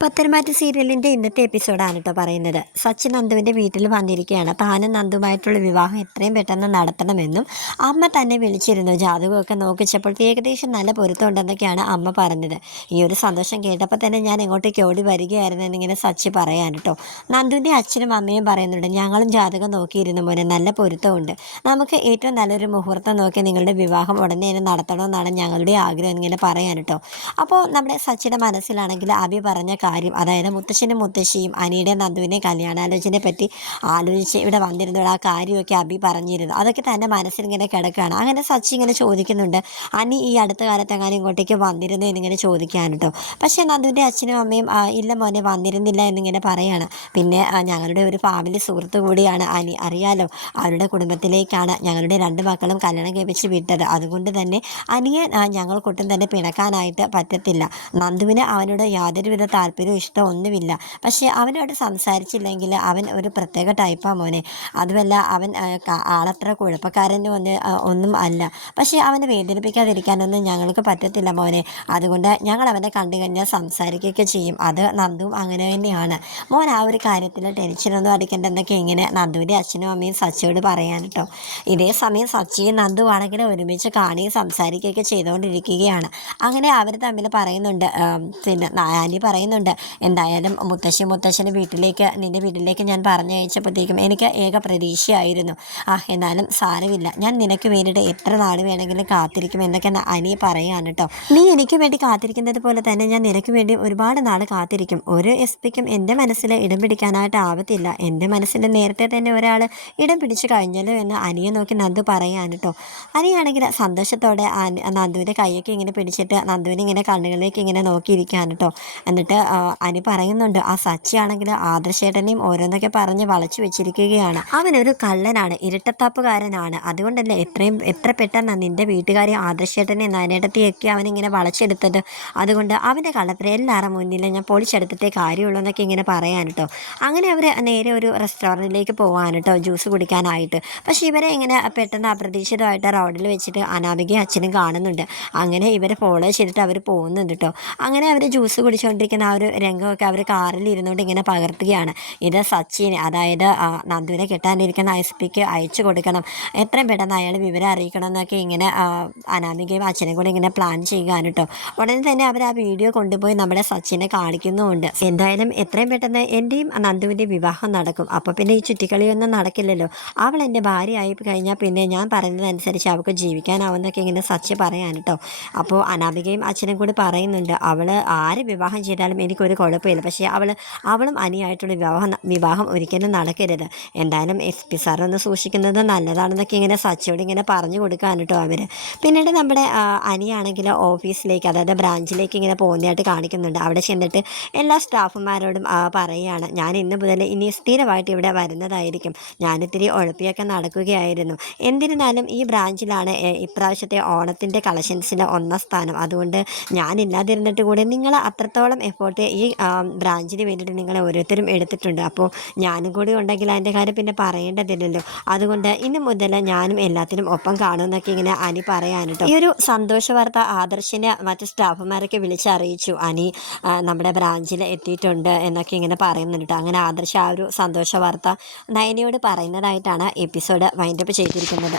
പത്തരമാറ്റ് സീരിയലിന്റെ ഇന്നത്തെ എപ്പിസോഡാണ് കേട്ടോ പറയുന്നത്. സച്ചിൻ നന്ദുവിന്റെ വീട്ടിൽ വന്നിരിക്കുകയാണ് താനും നന്ദുമായിട്ടുള്ള വിവാഹം എത്രയും പെട്ടെന്ന് നടത്തണമെന്നും അമ്മ തന്നെ വിളിച്ചിരുന്നു. ജാതകമൊക്കെ നോക്കിച്ചപ്പോൾ ഏകദേശം നല്ല പൊരുത്തമുണ്ടെന്നൊക്കെയാണ് അമ്മ പറഞ്ഞത്. ഈ ഒരു സന്തോഷം കേട്ടപ്പോൾ തന്നെ ഞാൻ എങ്ങോട്ടേക്ക് ഓടി വരികയായിരുന്നു എന്നിങ്ങനെ സച്ചി പറയാൻ കേട്ടോ നന്ദുവിന്റെ അച്ഛനും അമ്മയും പറയുന്നുണ്ട് ഞങ്ങളും ജാതകം നോക്കിയിരുന്നു മോനെ നല്ല പൊരുത്തമുണ്ട്. നമുക്ക് ഏറ്റവും നല്ലൊരു മുഹൂർത്തം നോക്കി നിങ്ങളുടെ വിവാഹം ഉടനെ തന്നെ നടത്തണമെന്നാണ് ഞങ്ങളുടെ ആഗ്രഹം എന്നിങ്ങനെ പറയാൻ കേട്ടോ അപ്പോൾ നമ്മുടെ സച്ചിയുടെ മനസ്സിലാണെങ്കിൽ അഭി പറഞ്ഞ കാര്യം. അതായത് മുത്തശ്ശനും മുത്തശ്ശിയും അനിയുടെ നന്ദുവിനെ കല്യാണാലോചനയെ പറ്റി ആലോചിച്ച് ഇവിടെ വന്നിരുന്നത് ആ കാര്യമൊക്കെ അബി പറഞ്ഞിരുന്നു. അതൊക്കെ തന്റെ മനസ്സിലിങ്ങനെ കിടക്കുകയാണ്. അങ്ങനെ സച്ചി ഇങ്ങനെ ചോദിക്കുന്നുണ്ട്. അനി ഈ അടുത്ത കാലത്ത് അങ്ങനെ ഇങ്ങോട്ടേക്ക് വന്നിരുന്നു എന്നിങ്ങനെ ചോദിക്കാൻ കേട്ടോ പക്ഷേ നന്ദുവിന്റെ അച്ഛനും അമ്മയും ഇല്ല മോനെ വന്നിരുന്നില്ല എന്നിങ്ങനെ പറയാണ്. പിന്നെ ഞങ്ങളുടെ ഒരു ഫാമിലി സുഹൃത്ത് കൂടിയാണ് അനി. അറിയാലോ അവരുടെ കുടുംബത്തിലേക്കാണ് ഞങ്ങളുടെ രണ്ട് മക്കളും കല്യാണം കഴിപ്പിച്ച് വിട്ടത്. അതുകൊണ്ട് തന്നെ അനിയെ ഞങ്ങൾക്കൊട്ടും തന്നെ പിണക്കാനായിട്ട് പറ്റത്തില്ല. നന്ദുവിന് അവനോട് യാതൊരുവിധ താല്പര്യം താല്പര്യവും ഇഷ്ടം ഒന്നുമില്ല പക്ഷേ അവനോട് സംസാരിച്ചില്ലെങ്കിൽ അവൻ ഒരു പ്രത്യേക ടൈപ്പാണ് മോനെ. അതുമല്ല അവൻ ആളത്ര കുഴപ്പക്കാരനും ഒന്ന് ഒന്നും അല്ല. പക്ഷേ അവനെ വേദനിപ്പിക്കാതിരിക്കാനൊന്നും ഞങ്ങൾക്ക് പറ്റത്തില്ല മോനെ. അതുകൊണ്ട് ഞങ്ങൾ അവനെ കണ്ടു കഴിഞ്ഞാൽ സംസാരിക്കുകയൊക്കെ ചെയ്യും. അത് നന്ദുവും അങ്ങനെ തന്നെയാണ്. മോൻ ആ ഒരു കാര്യത്തിൽ ടെൻഷനൊന്നും അടിക്കേണ്ടെന്നൊക്കെ ഇങ്ങനെ നന്ദുവിന്റെ അച്ഛനും അമ്മയും സച്ചിയോട് പറയാൻ കേട്ടോ ഇതേ സമയം സച്ചിയും നന്ദുവാണെങ്കിൽ ഒരുമിച്ച് കാണുകയും സംസാരിക്കുകയൊക്കെ ചെയ്തുകൊണ്ടിരിക്കുകയാണ്. അങ്ങനെ അവർ തമ്മിൽ പറയുന്നുണ്ട് പിന്നെ ആനി പറയുന്നുണ്ട് ഉണ്ട്. എന്തായാലും മുത്തശ്ശി മുത്തശ്ശന്റെ വീട്ടിലേക്ക് നിന്റെ വീട്ടിലേക്ക് ഞാൻ പറഞ്ഞു പറഞ്ഞയച്ചപ്പോഴത്തേക്കും എനിക്ക് ഏക പ്രതീക്ഷയായിരുന്നു. ആ എന്നാലും സാരമില്ല. ഞാൻ നിനക്ക് വേണ്ടിയിട്ട് എത്ര നാൾ വേണമെങ്കിലും കാത്തിരിക്കും എന്നൊക്കെ അനിയ പറയാണ് കേട്ടോ. നീ എനിക്ക് വേണ്ടി കാത്തിരിക്കുന്നത് പോലെ തന്നെ ഞാൻ നിനക്ക് വേണ്ടി ഒരുപാട് നാൾ കാത്തിരിക്കും. ഒരു എസ് പിക്കും എന്റെ മനസ്സിൽ ഇടം പിടിക്കാനായിട്ട് ആവത്തില്ല. എന്റെ മനസ്സിൽ നേരത്തെ തന്നെ ഒരാൾ ഇടം പിടിച്ചു കഴിഞ്ഞല്ലോ എന്ന് അനിയെ നോക്കി നന്ദു പറയാണ് കേട്ടോ. അനിയാണെങ്കിൽ സന്തോഷത്തോടെ നന്ദുവിന്റെ കൈയൊക്കെ ഇങ്ങനെ പിടിച്ചിട്ട് നന്ദുവിനെ ഇങ്ങനെ കണ്ണുകളിലേക്ക് ഇങ്ങനെ നോക്കിയിരിക്കുകയാണ് കേട്ടോ. എന്നിട്ട് അനി പറയുന്നുണ്ട് ആ സച്ചിയാണെങ്കിൽ ആദർശേട്ടനെയും ഓരോന്നൊക്കെ പറഞ്ഞ് വളച്ചു വെച്ചിരിക്കുകയാണ്. അവനൊരു കള്ളനാണ് ഇരട്ടത്താപ്പുകാരനാണ്. അതുകൊണ്ടല്ലേ എത്രയും എത്ര പെട്ടെന്ന് നിന്റെ വീട്ടുകാരെ ആദർശേട്ടനെ നയനേട്ടത്തെയൊക്കെ അവനിങ്ങനെ വളച്ചെടുത്തത്? അതുകൊണ്ട് അവന്റെ കള്ളത്തിൽ എല്ലാവരും മുന്നിൽ ഞാൻ പൊളിച്ചെടുത്തിട്ടേ കാര്യമുള്ളൂ എന്നൊക്കെ ഇങ്ങനെ പറയാൻ കേട്ടോ അങ്ങനെ അവർ നേരെ ഒരു റെസ്റ്റോറന്റിലേക്ക് പോകാൻ കേട്ടോ ജ്യൂസ് കുടിക്കാനായിട്ട്. പക്ഷേ ഇവരെ ഇങ്ങനെ പെട്ടെന്ന് അപ്രതീക്ഷിതമായിട്ട് റോഡിൽ വെച്ചിട്ട് അനാമികയും അച്ഛനും കാണുന്നുണ്ട്. അങ്ങനെ ഇവരെ ഫോളോ ചെയ്തിട്ട് അവർ പോകുന്നുണ്ട് കേട്ടോ അങ്ങനെ അവർ ജ്യൂസ് കുടിച്ചുകൊണ്ടിരിക്കുന്ന ആ ഒരു രംഗമൊക്കെ അവർ കാറിൽ ഇരുന്നുകൊണ്ട് ഇങ്ങനെ പകർത്തുകയാണ്. ഇത് സച്ചിന് അതായത് നന്ദുവിനെ കിട്ടാണ്ടിരിക്കുന്ന എസ് പിക്ക് അയച്ചു കൊടുക്കണം. എത്രയും പെട്ടെന്ന് അയാൾ വിവരം അറിയിക്കണം എന്നൊക്കെ ഇങ്ങനെ അനാമികയും അച്ഛനും കൂടെ ഇങ്ങനെ പ്ലാൻ ചെയ്യുകയാണ് കേട്ടോ ഉടനെ തന്നെ അവർ ആ വീഡിയോ കൊണ്ടുപോയി നമ്മുടെ സച്ചിനെ കാണിക്കുന്നുമുണ്ട്. എന്തായാലും എത്രയും പെട്ടെന്ന് എന്റെയും നന്ദുവിന്റെ വിവാഹം നടക്കും. അപ്പോൾ പിന്നെ ഈ ചുറ്റിക്കളിയൊന്നും നടക്കില്ലല്ലോ. അവൾ എന്റെ ഭാര്യയായി കഴിഞ്ഞാൽ പിന്നെ ഞാൻ പറയുന്നതനുസരിച്ച് അവൾക്ക് ജീവിക്കാനാവുന്നൊക്കെ ഇങ്ങനെ സച്ചി പറയാൻ കേട്ടോ അപ്പോൾ അനാമികയും അച്ഛനും കൂടി പറയുന്നുണ്ട്. അവൾ ആര് വിവാഹം ചെയ്താലും എനിക്ക് എനിക്കൊരു കുഴപ്പമില്ല. പക്ഷേ അവൾ അവളും അനിയായിട്ടുള്ള വിവാഹം വിവാഹം ഒരിക്കലും നടക്കരുത്. എന്തായാലും എസ് പി സാർ ഒന്ന് സൂക്ഷിക്കുന്നത് നല്ലതാണെന്നൊക്കെ ഇങ്ങനെ സച്ചിയോട് ഇങ്ങനെ പറഞ്ഞു കൊടുക്കാൻ കേട്ടോ അവർ പിന്നീട് നമ്മുടെ അനിയാണെങ്കിൽ ഓഫീസിലേക്ക് അതായത് ബ്രാഞ്ചിലേക്ക് ഇങ്ങനെ പോകുന്നതായിട്ട് കാണിക്കുന്നുണ്ട്. അവിടെ ചെന്നിട്ട് എല്ലാ സ്റ്റാഫുമാരോടും പറയുകയാണ്. ഞാൻ ഇന്ന് മുതൽ ഇനി സ്ഥിരമായിട്ട് ഇവിടെ വരുന്നതായിരിക്കും. ഞാനിത്തിരി ഉഴപ്പിയൊക്കെ നടക്കുകയായിരുന്നു. എന്നിരുന്നാലും ഈ ബ്രാഞ്ചിലാണ് ഇപ്രാവശ്യത്തെ ഓണത്തിന്റെ കളക്ഷൻസിന്റെ ഒന്നാം സ്ഥാനം. അതുകൊണ്ട് ഞാനില്ലാതിരുന്നിട്ട് കൂടി നിങ്ങൾ അത്രത്തോളം എഫേർട്ട് ഈ ബ്രാഞ്ചിന് വേണ്ടിയിട്ട് നിങ്ങളെ ഓരോരുത്തരും എടുത്തിട്ടുണ്ട്. അപ്പോൾ ഞാനും കൂടി ഉണ്ടെങ്കിൽ അതിന്റെ കാര്യം പിന്നെ പറയേണ്ടതില്ലല്ലോ. അതുകൊണ്ട് ഇനി മുതൽ ഞാനും എല്ലാത്തിനും ഒപ്പം കാണുമെന്നൊക്കെ ഇങ്ങനെ അനി പറയാൻ ഈ ഒരു സന്തോഷ വാർത്ത ആദർശിനെ മറ്റ് സ്റ്റാഫുമാരൊക്കെ വിളിച്ചറിയിച്ചു. അനി നമ്മുടെ ബ്രാഞ്ചിൽ എത്തിയിട്ടുണ്ട് എന്നൊക്കെ ഇങ്ങനെ പറയുന്നുണ്ട് അങ്ങനെ ആദർശ ആ ഒരു സന്തോഷ വാർത്ത നയനയോട് പറയുന്നതായിട്ടാണ് എപ്പിസോഡ് വൈൻഡപ്പ് ചെയ്തിരിക്കുന്നത്.